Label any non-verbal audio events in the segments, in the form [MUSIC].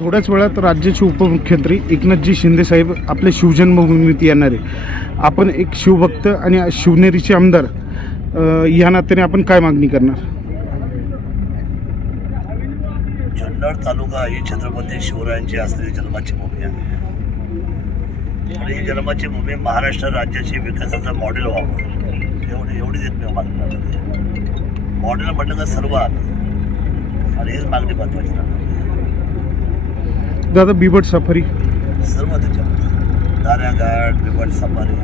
थोड्याच वेळात राज्याचे उपमुख्यमंत्री एकनाथजी शिंदेसाहेब आपल्या शिवजन्मभूमीत येणार आहे आपण एक शिवभक्त आणि शिवनेरीचे आमदार या नात्याने आपण काय मागणी करणार? जुन्नर तालुका ही छत्रपती शिवरायांची असलेली जन्माची भूमी आहे. आणि ही जन्माची भूमी महाराष्ट्र राज्याची विकासाचं मॉडेल व्हावं. एवढी एवढीच एकमेव मागणी मॉडेल म्हटलं तर सर्व आलं आणि हीच मागणी महत्वाची दादा बिबट सफारी. सर्व त्याच्यामध्ये दाऱ्याघाट बिबट सफारी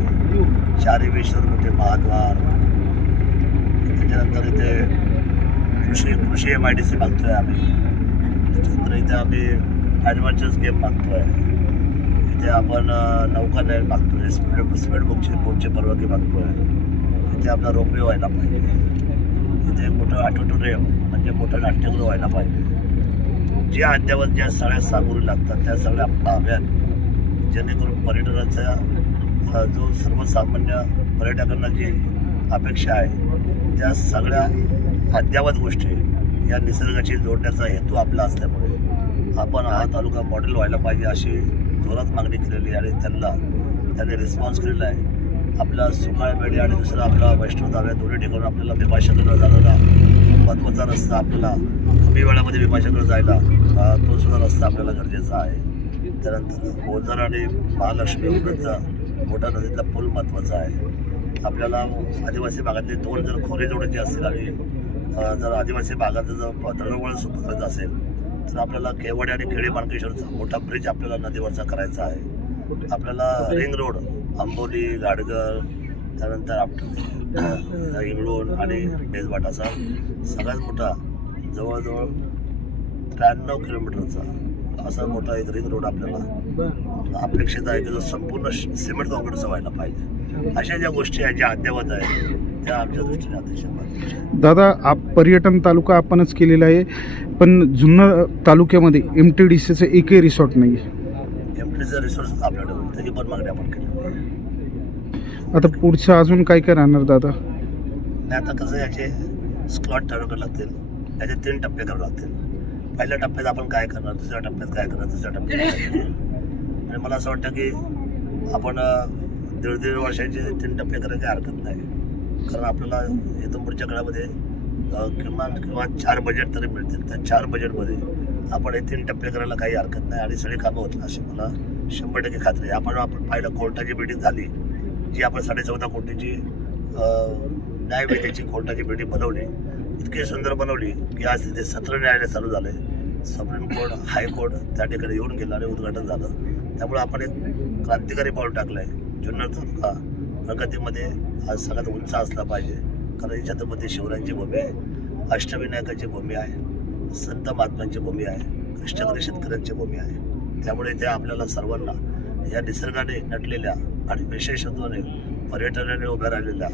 चारीवेश्वर मोठे महाद्वार. त्याच्यानंतर इथे कृषी कृषी एम आय डी सी मागतोय आम्ही. त्याच्यानंतर इथे आम्ही ॲडव्हेंचर्स गेम मागतोय. इथे आपण नौका नौकानयन मागतोय. स्पीड स्पीड बुकची बोटची परवानगी मागतोय. इथे आपला रोपवे व्हायला पाहिजे. इथे मोठं मोठं रेम म्हणजे मोठं नाट्यगृह व्हायला पाहिजे. ज्या अद्यावत ज्या सगळ्या सामोरी लागतात त्या सगळ्या हव्यात जेणेकरून पर्यटनाचा जो सर्वसामान्य पर्यटकांना जी अपेक्षा आहे त्या सगळ्या अद्यावत गोष्टी या निसर्गाशी जोडण्याचा हेतू आपला असल्यामुळे आपण हा तालुका मॉडेल व्हायला पाहिजे अशी जोरात मागणी केलेली आहे आणि त्यांना त्यांनी रिस्पॉन्स केलेला आहे. आपला सुकाळ बेडी आणि दुसरा आपला वैष्णव दाव्या दोन्ही ठिकाणी आपल्याला भीमाशंकरला जाणारा. महत्त्वाचा रस्ता आपल्याला कमी वेळामध्ये भीमाशंकर जायला तो सुद्धा रस्ता आपल्याला गरजेचा आहे. त्यानंतर ओझर आणि महालक्ष्मी उद्याचा मोठा नदीतला पूल महत्त्वाचा आहे. आपल्याला आदिवासी भागातले दोन जर खोरे जोडायचे असतील आणि जर आदिवासी भागाचं जर दळणवळण सुधारायचं असेल तर आपल्याला केवडे आणि खेडे मार्केश्वरचा मोठा ब्रिज आपल्याला नदीवरचा करायचा आहे. आपल्याला रिंग रोड आंबोली गाडगर त्यानंतर आपलं इंगळूण [CLEARS THROAT] आणि बेजवाट असा सगळ्यात मोठा जवळजवळ त्र्याण्णव किलोमीटरचा असा मोठा एक रिंग रोड आपल्याला अपेक्षित आहे. की जो संपूर्ण सिमेंट काँक्रीटचा व्हायला पाहिजे. अशा ज्या गोष्टी आहेत ज्या अद्यावत आहेत त्या आमच्या दृष्टीने अतिशय आहेत. दादा आप पर्यटन तालुका आपणच केलेला आहे पण जुन्नर तालुक्यामध्ये एम टी डी सीचं एकही रिसॉर्ट नाही आहे रिसोर्स आपल्याकडे त्याची पण मागणी आपण केली. आता पुढचं अजून काय काय राहणार दादा? आणि आता कसं याचे स्लॉट ठरवावे लागतील. याचे तीन टप्पे करावे लागतील. पहिल्या टप्प्यात आपण काय करणार दुसऱ्या टप्प्यात काय करणार तिसऱ्या टप्प्यात काय करणार? आणि मला असं वाटतं की आपण अं, दीड दीड वर्षाचे तीन टप्पे करायची हरकत नाही. कारण आपल्याला इथून पुढच्या काळामध्ये अं, किमान किमान चार बजेट तरी मिळतील. त्या चार बजेटमध्ये आपण हे तीन टप्पे करायला काही हरकत नाही आणि सगळी कामं होतील अशी मला शंभर टक्के खात्री आहे. आपण आपण पाहिलं कोर्टाची मीटिंग झाली जी आपण साडे चौदा कोटीची अं, न्यायवेद्याची कोर्टाची मीटिंग बनवली. इतकी सुंदर बनवली की आज तिथे सत्र न्यायालय चालू झाले. सुप्रीम कोर्ट हायकोर्ट त्या ठिकाणी येऊन गेलं आणि उद्घाटन झालं. त्यामुळे आपण एक क्रांतिकारी पाऊल टाकलं आहे जुन्नर तालुका प्रगतीमध्ये आज सगळ्यात उंच असला पाहिजे. कारण छत्रपती शिवरायांची भूमी आहे. अष्टविनायकाची भूमी आहे. संत महात्म्यांची भूमी आहे कष्टकरी शेतकऱ्यांची भूमी आहे. त्यामुळे त्या आपल्याला सर्वांना या निसर्गाने नटलेल्या आणि विशेषत्वाने पर्यटनाने उभ्या राहिलेल्या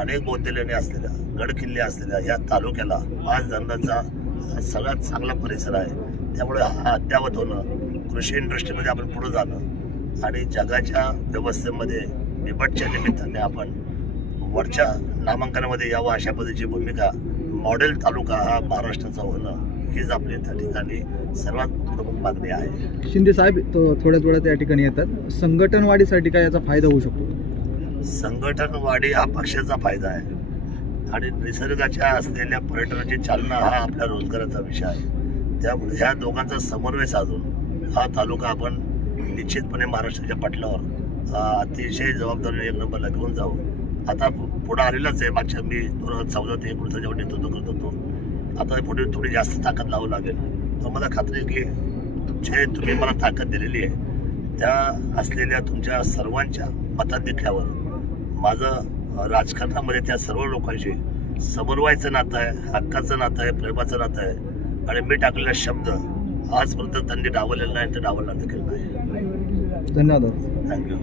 अनेक बौद्धलेणे असलेल्या गडकिल्ले असलेल्या या तालुक्याला पाच धरणाचा सगळ्यात चांगला परिसर आहे. त्यामुळे हा अद्यावत होणं कृषी इंडस्ट्रीमध्ये आपण पुढे जाणं आणि जगाच्या व्यवस्थेमध्ये बिबटच्या निमित्ताने आपण वरच्या नामांकनामध्ये यावं अशा पद्धतीची भूमिका मॉडेल तालुका हा महाराष्ट्राचा होणं हीच आपली त्या ठिकाणी सर्वात प्रमुख मागणी आहे. शिंदे साहेब तो थोड्याच वेळात या ठिकाणी येतात. संघटन वाढीसाठी काय याचा फायदा होऊ शकतो. संघटन वाढी हा पक्षाचा फायदा आहे. आणि निसर्गाच्या असलेल्या पर्यटनाची चालना हा आपल्या रोजगाराचा विषय आहे. त्यामुळे ह्या दोघांचा समन्वय साधून हा तालुका आपण निश्चितपणे महाराष्ट्राच्या पटलावर अतिशय जबाबदारी एक नंबरला घेऊन जाऊ. आता पुढे आलेलाच आहे. मागच्या मी दोन हजार चौदा ते एकोणीसच्या जेव्हा नेतृत्व करत होतो आता पुढे थोडी जास्त ताकद लावू लागेल. तर मला खात्री आहे की जे तुम्ही मला ताकद दिलेली आहे त्या असलेल्या तुमच्या सर्वांच्या मताधिक्यावर माझं राजकारणामध्ये त्या सर्व लोकांशी समन्वयाचं नातं आहे हक्काचं नातं आहे प्रेमाचं नातं आहे. आणि मी टाकलेला शब्द आजपर्यंत त्यांनी डावलेला नाही तर डावलणार देखील नाही. धन्यवाद. थँक्यू.